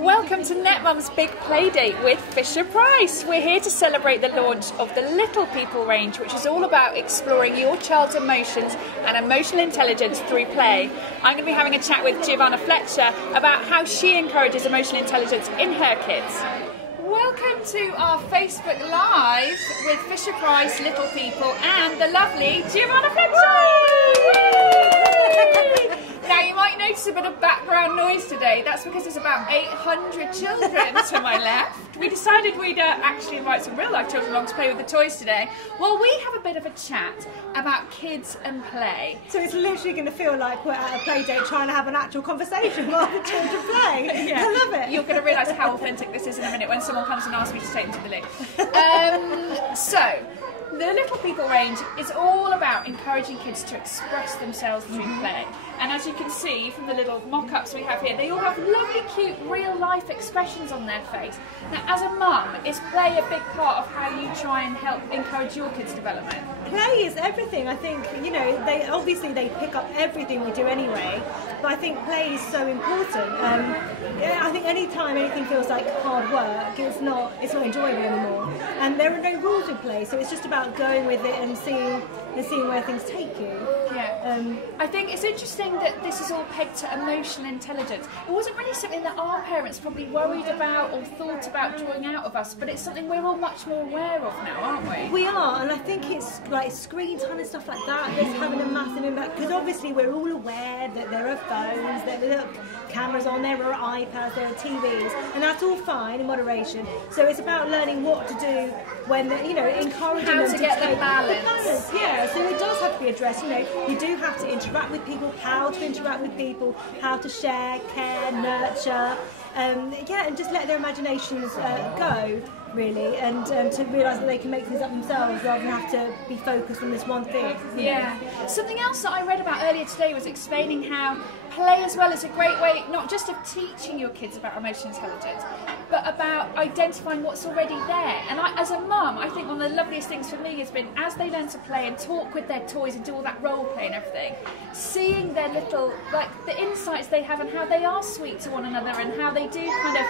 Welcome to Netmums' big playdate with Fisher Price. We're here to celebrate the launch of the Little People range, which is all about exploring your child's emotions and emotional intelligence through play. I'm going to be having a chat with Giovanna Fletcher about how she encourages emotional intelligence in her kids. Welcome to our Facebook Live with Fisher Price, Little People and the lovely Giovanna Fletcher! Now you might notice a bit of background noise today. That's because there's about 800 children to my left. We decided we'd actually invite some real life children along to play with the toys today. Well, we have a bit of a chat about kids and play. So it's literally going to feel like we're at a play date trying to have an actual conversation while the children play. Yeah. I love it. You're going to realise how authentic this is in a minute when someone comes and asks me to take them to the loo. So, the Little People range is all about encouraging kids to express themselves through play. And as you can see from the little mock-ups we have here, they all have lovely, cute, real-life expressions on their face. Now, as a mum, is play a big part of how you try and help encourage your kids' development? Play is everything. I think, you know, they pick up everything we do anyway, but I think play is so important. I think any time anything feels like hard work, it's not enjoyable anymore. And there are no rules in play, so it's just about going with it and seeing where things take you. Yeah. I think it's interesting that this is all pegged to emotional intelligence. It wasn't really something that our parents probably worried about or thought about drawing out of us, but it's something we're all much more aware of now, aren't we? We are, and I think it's like screen time and stuff like that that's having a massive impact, because obviously we're all aware that there are phones, there are cameras on, there are iPads, there are TVs, and that's all fine in moderation. So it's about learning what to do when, you know, encouraging how them to get the balance. Yeah, so it does have to be addressed. You know, you do have to interact with people, how to interact with people, how to share, care, nurture, and just let their imaginations go, really, and to realise that they can make things up themselves rather than have to be focused on this one thing. Yeah. Something else that I read about earlier today was explaining how play as well is a great way, not just of teaching your kids about emotional intelligence, but about identifying what's already there. And as a mum, I think one of the loveliest things for me has been, as they learn to play and talk with their toys and do all that role play and everything, seeing their little, like, the insights they have and how they are sweet to one another and how they do kind of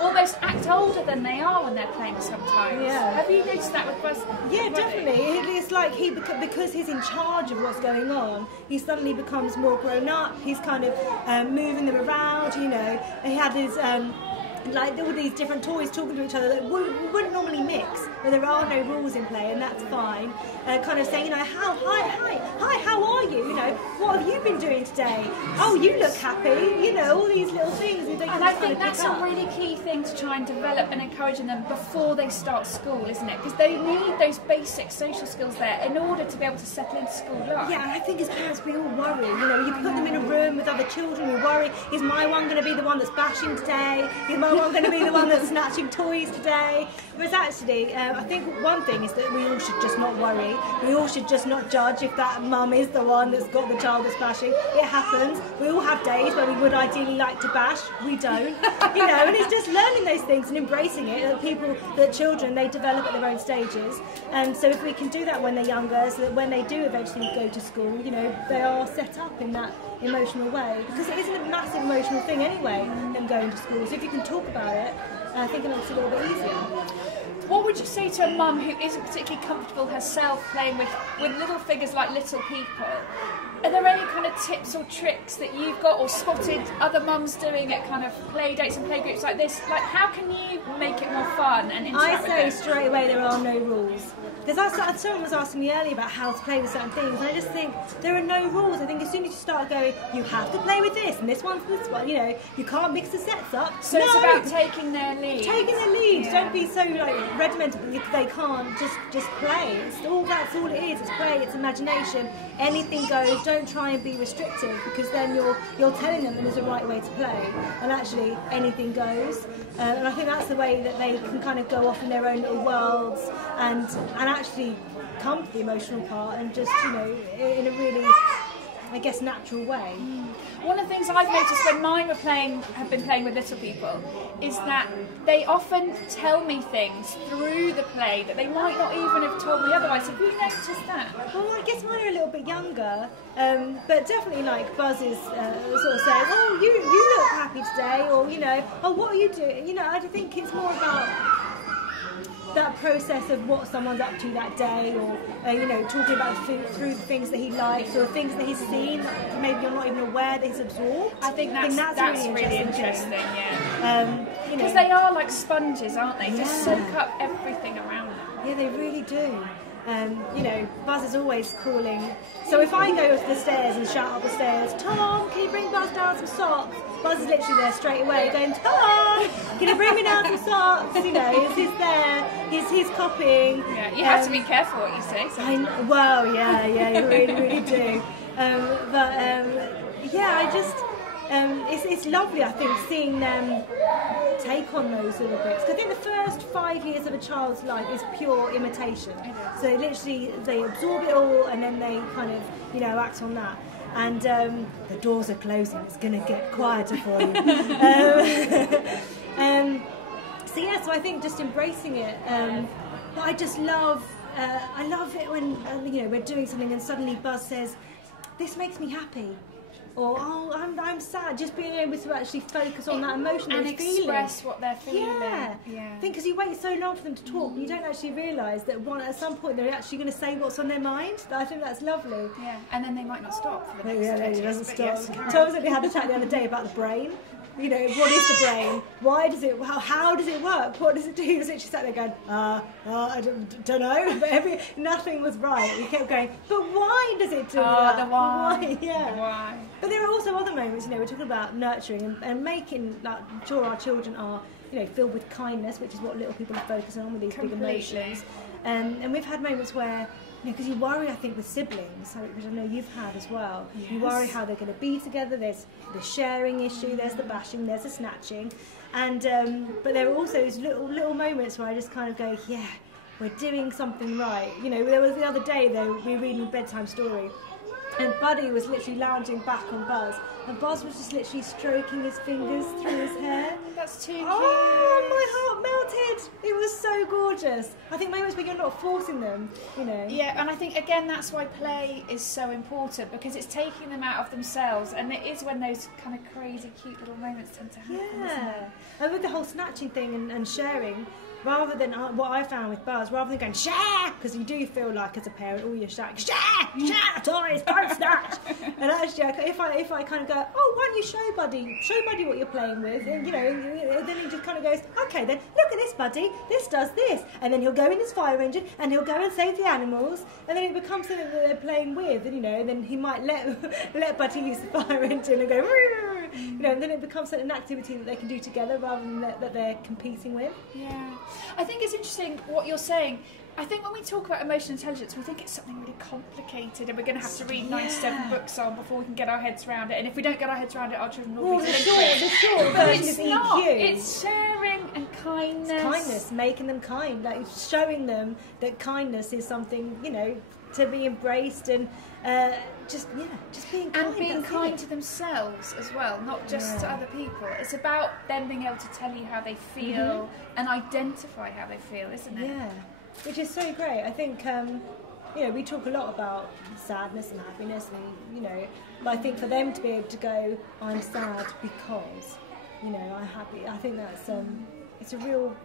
almost act older than they are when they're playing sometimes. Yeah. Have you noticed that with Buzz? Yeah, definitely. It's like because he's in charge of what's going on, he suddenly becomes more grown up. He's kind of moving them around, you know. And he had his like all these different toys talking to each other that wouldn't normally mix, but there are no rules in play, and that's fine. Kind of saying, you know, hi, how are you? You know, what have you been doing today? Oh, you look happy. You know, all these little things. And I think that's a really key thing to try and develop and encourage in them before they start school, isn't it? Because they need those basic social skills there in order to be able to settle into school life. Yeah, and I think as parents we all worry. You know, you put them in a room with other children, we worry, is my one going to be the one that's bashing today? Is my one going to be the one that's snatching toys today? Whereas actually, I think one thing is that we all should just not worry. We all should just not judge if that mum is the one that's got the child that's bashing. It happens. We all have days where we would ideally like to bash. We don't. You know, and it's just learning those things and embracing it. That children, they develop at their own stages. And so if we can do that when they're younger, so that when they do eventually go to school, you know, they are set up in that emotional way. Because it isn't a massive emotional thing anyway, them going to school. So if you can talk about it, I think it makes it a little bit easier. What would you say to a mum who isn't particularly comfortable herself playing with little figures like Little People? Are there any kind of tips or tricks that you've got or spotted other mums doing at kind of play dates and play groups like this? Like, how can you make it more fun and interact with them? I say straight away there are no rules. Because someone was asking me earlier about how to play with certain things, and I just think there are no rules. I think as soon as you start going, you have to play with this, and this one's this one, you know, you can't mix the sets up. So it's about taking their lead. Taking their lead. Yeah. Don't be so like regimented that they can't just play. That's all it is. It's play. It's imagination. Anything goes. Don't try and be restrictive, because then you're telling them that there's a right way to play, and actually anything goes. And I think that's the way that they can kind of go off in their own little worlds and actually come to the emotional part and just, you know, in a really I guess, natural way. One of the things I've noticed when mine have been playing with little people, is that they often tell me things through the play that they might not even have told me otherwise. Have you noticed that? Well, I guess mine are a little bit younger, but definitely like Buzz is sort of saying, oh, you look happy today, or, you know, oh, what are you doing? You know, I think it's more about that process of what someone's up to that day, or you know, talking about through the things that he likes, or things that he's seen that maybe you're not even aware that he's absorbed. I think that's really interesting, yeah. You because know, they are like sponges, aren't they? Just soak up everything around them. yeah, they really do. You know, Buzz is always calling. So if I go up the stairs and shout up the stairs, Tom, can you bring Buzz down some socks? Buzz is literally there straight away going, Tom, can you bring me down some socks? You know, he's there, he's copying. Yeah, you have to be careful what you say. Well, yeah, you really, really do. Yeah, I just, it's lovely, I think, seeing them take on those little bits. I think the first 5 years of a child's life is pure imitation. So literally they absorb it all and then they kind of, you know, act on that. And the doors are closing, it's going to get quieter for you. So yeah, so I think just embracing it. But I just love, I love it when, you know, we're doing something and suddenly Buzz says, this makes me happy. Or, oh, I'm sad. Just being able to actually focus on that emotion and they're express feeling. what they're feeling. Yeah. I think because you wait so long for them to talk, you don't actually realise that at some point they're actually going to say what's on their mind. I think that's lovely. Yeah, and then they might not stop for the next it doesn't stop. Yes, Tom said we had a chat the other day about the brain. You know, what is the brain? Why does it? How does it work? What does it do? He was literally sat there going, I don't know. But nothing was right. We kept going, but why does it do that? The why. Yeah. The why. But there are also other moments. You know, we're talking about nurturing and making sure our children are, you know, filled with kindness, which is what little people are focusing on with these big emotions. And we've had moments where, you know, because you worry, I think, with siblings, which I know you've had as well. Yes. You worry how they're going to be together. There's the sharing issue, there's the bashing, there's the snatching, and but there are also those little moments where I just kind of go, yeah, we're doing something right. You know, there was the other day though, we were reading a bedtime story, and Buddy was literally lounging back on Buzz, and Buzz was just literally stroking his fingers through his hair. That's too cute. Oh, my heart melted. It was so gorgeous. I think moments when you're not forcing them, you know. Yeah, and I think, again, that's why play is so important, because it's taking them out of themselves, and it is when those kind of crazy, cute little moments tend to happen, isn't it? And with the whole snatching thing and sharing, rather than what I found with Buzz, rather than going share, because you do feel like as a parent, all you're shouting, share toys, don't snatch. And actually, if I kind of go, oh, why don't you show Buddy what you're playing with, and you know, then he just kind of goes, okay, then look at this, Buddy, this does this, and then he'll go in his fire engine and he'll go and save the animals, and then it becomes something that they're playing with, and you know, then he might let Buddy use the fire engine and go, you know, and then it becomes an activity that they can do together rather than that they're competing with. Yeah. I think it's interesting what you're saying. I think when we talk about emotional intelligence, we think it's something really complicated and we're going to have to read 97 books on before we can get our heads around it. And if we don't get our heads around it, our children will be delinquent. The short version is not. EQ. It's sharing and kindness. It's kindness, making them kind. Like showing them that kindness is something, you know, to be embraced and just being kind. And being kind to themselves as well, not just to other people. It's about them being able to tell you how they feel and identify how they feel, isn't it? Yeah. Which is so great. I think, you know, we talk a lot about sadness and happiness, and you know, but I think for them to be able to go, I'm sad because, you know, I'm happy. I think that's it's a real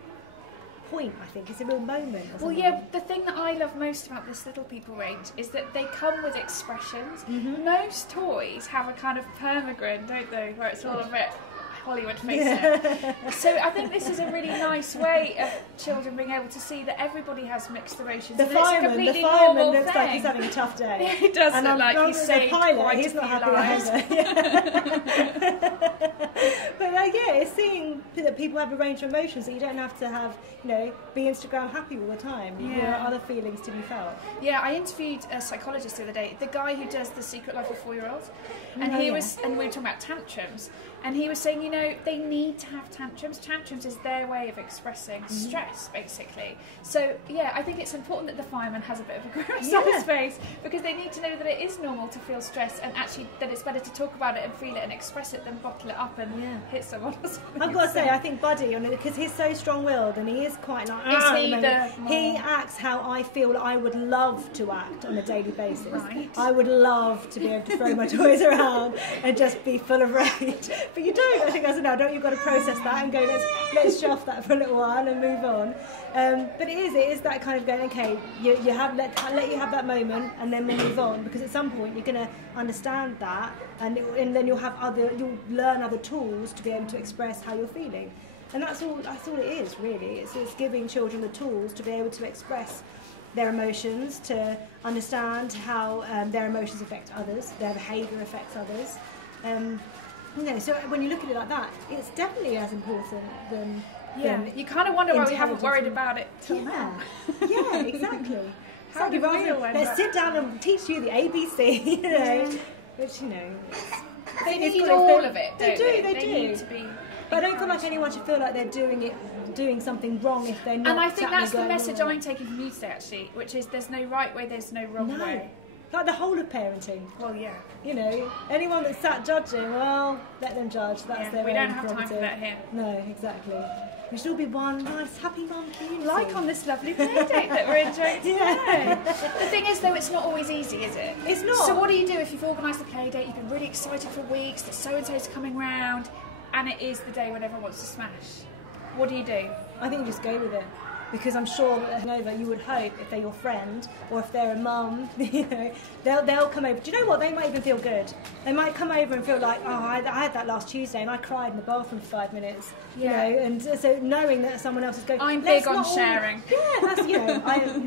point. I think it's a real moment. Well, yeah. The thing that I love most about this Little People range is that they come with expressions. Most toys have a kind of permagrin, don't they, where it's all a bit Hollywood face it. So I think this is a really nice way of children being able to see that everybody has mixed emotions. The fireman looks like he's having a tough day. He does look like he's saved quite he's not happy lives. But yeah, it's seeing that people have a range of emotions, that you don't have to have, you know, be Instagram happy all the time. Yeah. There are other feelings to be felt. Yeah, I interviewed a psychologist the other day, the guy who does The Secret Life of 4-Year-Olds, and and we were talking about tantrums. And he was saying, you know, they need to have tantrums. Tantrums is their way of expressing stress, basically. So, yeah, I think it's important that the fireman has a bit of a grimace on his face, because they need to know that it is normal to feel stress, and actually that it's better to talk about it and feel it and express it than bottle it up and hit someone or something. I've got to say, I think Buddy, because he's so strong-willed and he is quite like... He acts how I feel I would love to act on a daily basis. Right. I would love to be able to throw my toys around and just be full of rage. But you don't. I think as an adult, you've got to process that and go, let's shelf that for a little while and move on. But it is that kind of going, okay, let you have that moment and then we'll move on, because at some point you're going to understand that, and then you'll learn other tools to be able to express how you're feeling. And that's all it is, really. It's giving children the tools to be able to express their emotions, to understand how their emotions affect others, their behaviour affects others. You know, so when you look at it like that, it's definitely as important than you kind of wonder why we haven't worried about it till now. Yeah, exactly. How do we know when let's sit down and teach you the ABC, you know, which, you know... They need all of it, They don't do. They need to be... But I don't feel like anyone should feel like they're doing something wrong if they're not. And I think that's the message I'm taking from you today, actually, which is there's no right way, there's no wrong way. Like the whole of parenting. Well, yeah. You know, anyone that's sat judging, well, let them judge. That's their own we don't have prerogative. time for that here. No, exactly. We should all be one nice, happy mum community. Like on this lovely play date that we're enjoying today. The thing is, though, it's not always easy, is it? It's not. So what do you do if you've organised the play date, you've been really excited for weeks that so-and-so's coming round, and it is the day when everyone wants to smash? What do you do? I think you just go with it. Because I'm sure that you would hope, if they're your friend or if they're a mum, you know, they'll come over. Do you know what? They might even feel good. They might come over and feel like, oh, I had that last Tuesday and I cried in the bathroom for 5 minutes. You know, and so knowing that someone else is going, I'm big on sharing.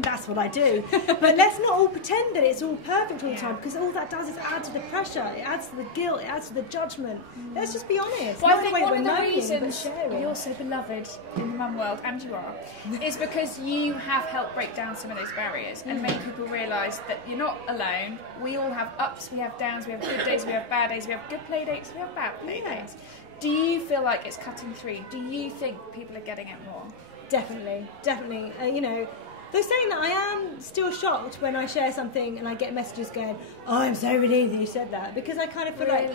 That's what I do. But let's not all pretend that it's all perfect all the time, because all that does is add to the pressure, it adds to the guilt, it adds to the judgment. Let's just be honest. Well, I think one of the reasons you're so beloved in the mum world, and you are, is because you have helped break down some of those barriers and made people realise that you're not alone. We all have ups, we have downs, we have good days, we have bad days, we have good play dates, we have bad play dates. Do you feel like it's cutting through? Do you think people are getting it more? Definitely. You know, they're saying that I am still shocked when I share something and I get messages going, oh, I'm so relieved that you said that, because I kind of feel like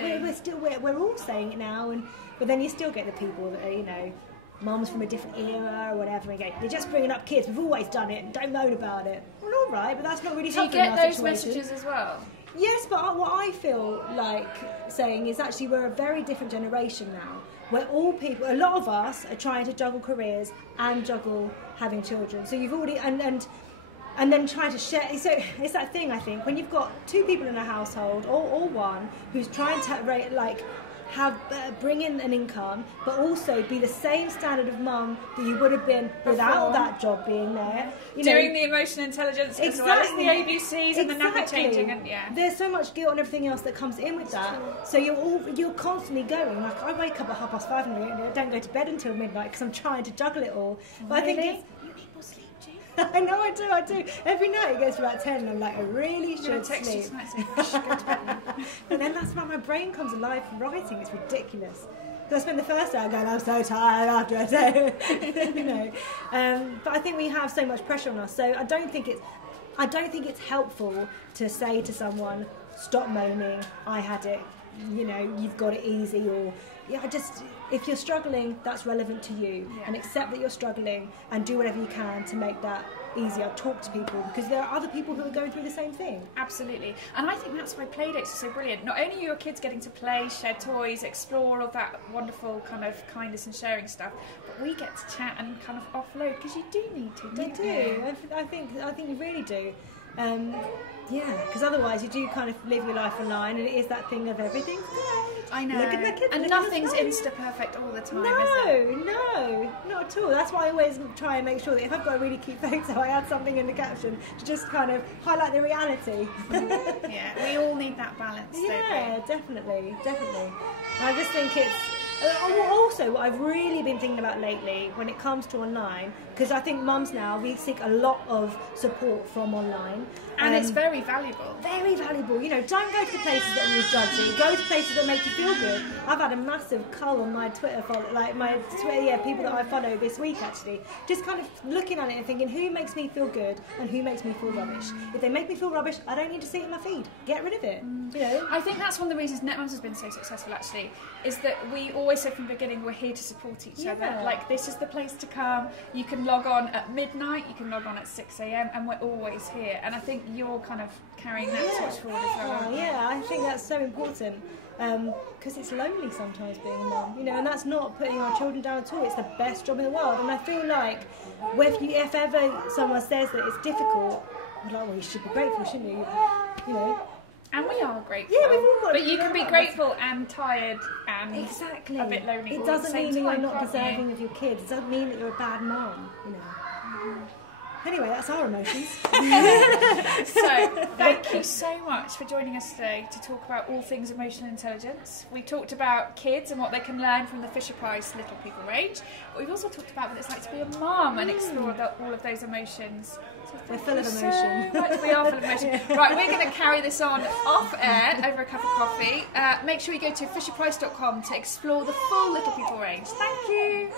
we're all saying it now, but then you still get the people that are, you know, mums from a different era or whatever, and go, you're just bringing up kids, we've always done it, and don't moan about it. Well, all right, but that's not really helpful. Do you get those messages as well? Yes, but what I feel like saying is actually we're a very different generation now, where all people, a lot of us are trying to juggle careers and juggle having children. So you've already, and then trying to share. So it's that thing, I think, when you've got two people in a household, or one, who's trying to bring in an income, but also be the same standard of mum that you would have been without that job being there. Doing the emotional intelligence as well as the ABCs and the nappy changing, and there's so much guilt and everything else that comes in with that. So you're constantly going. Like, I wake up at 5:30 and I don't go to bed until midnight because I'm trying to juggle it all. But really? I think you need more sleep, Jean. I know, I do. Every night it goes to about 10 and I'm like, I really should sleep. And then that's when my brain comes alive from writing. It's ridiculous. Because I spend the first hour going, I'm so tired after a day. You know. But I think we have so much pressure on us. So I don't think it's helpful to say to someone, stop moaning, I had it, you know, you've got it easy, or if you're struggling, that's relevant to you, and accept that you're struggling and do whatever you can to make that easier. Talk to people, because there are other people who are going through the same thing. Absolutely. And I think that's why play dates are so brilliant. Not only are your kids getting to play, share toys, explore all of that wonderful kind of kindness and sharing stuff, but we get to chat and kind of offload, because you do need to, don't you? You do. I think you really do. Because otherwise you do kind of live your life online, and it is that thing of everything's great. I know. Look at my kids, and nothing's insta-perfect all the time, is it? No, not at all. That's why I always try and make sure that if I've got a really cute photo, I add something in the caption to just kind of highlight the reality. Yeah, we all need that balance, don't we? Yeah, definitely. I just think Also, what I've really been thinking about lately when it comes to online, because I think mums now, we seek a lot of support from online. And it's very valuable. Very valuable. You know, don't go to the places that will judge you. Go to places that make you feel good. I've had a massive cull on my Twitter follow, like my Twitter, people that I follow this week actually. Just kind of looking at it and thinking, who makes me feel good and who makes me feel rubbish? If they make me feel rubbish, I don't need to see it in my feed. Get rid of it. You know. I think that's one of the reasons Netmums has been so successful actually, is that we always said from the beginning we're here to support each other. Like, this is the place to come. You can log on at midnight, you can log on at 6 a.m, and we're always here. And I think you're kind of carrying that torch forward as well. Yeah, I think that's so important. Because it's lonely sometimes being a mum, you know, and that's not putting our children down at all. It's the best job in the world, and I feel like if ever someone says that it's difficult, we're like, well, you should be grateful, shouldn't you? You know. And we are grateful. Yeah, we've all got. But you can be grateful and tired and a bit lonely. It doesn't mean that you're not deserving of your kids. It doesn't mean that you're a bad mum, you know. Anyway, that's our emotions. So, thank you so much for joining us today to talk about all things emotional intelligence. We talked about kids and what they can learn from the Fisher-Price Little People range. But we've also talked about what it's like to be a mum and explore all of those emotions. So we're full of emotion. We are full of emotion. Right, we're going to carry this on off air over a cup of coffee. Make sure you go to fisherprice.com to explore the full Little People range. Thank you.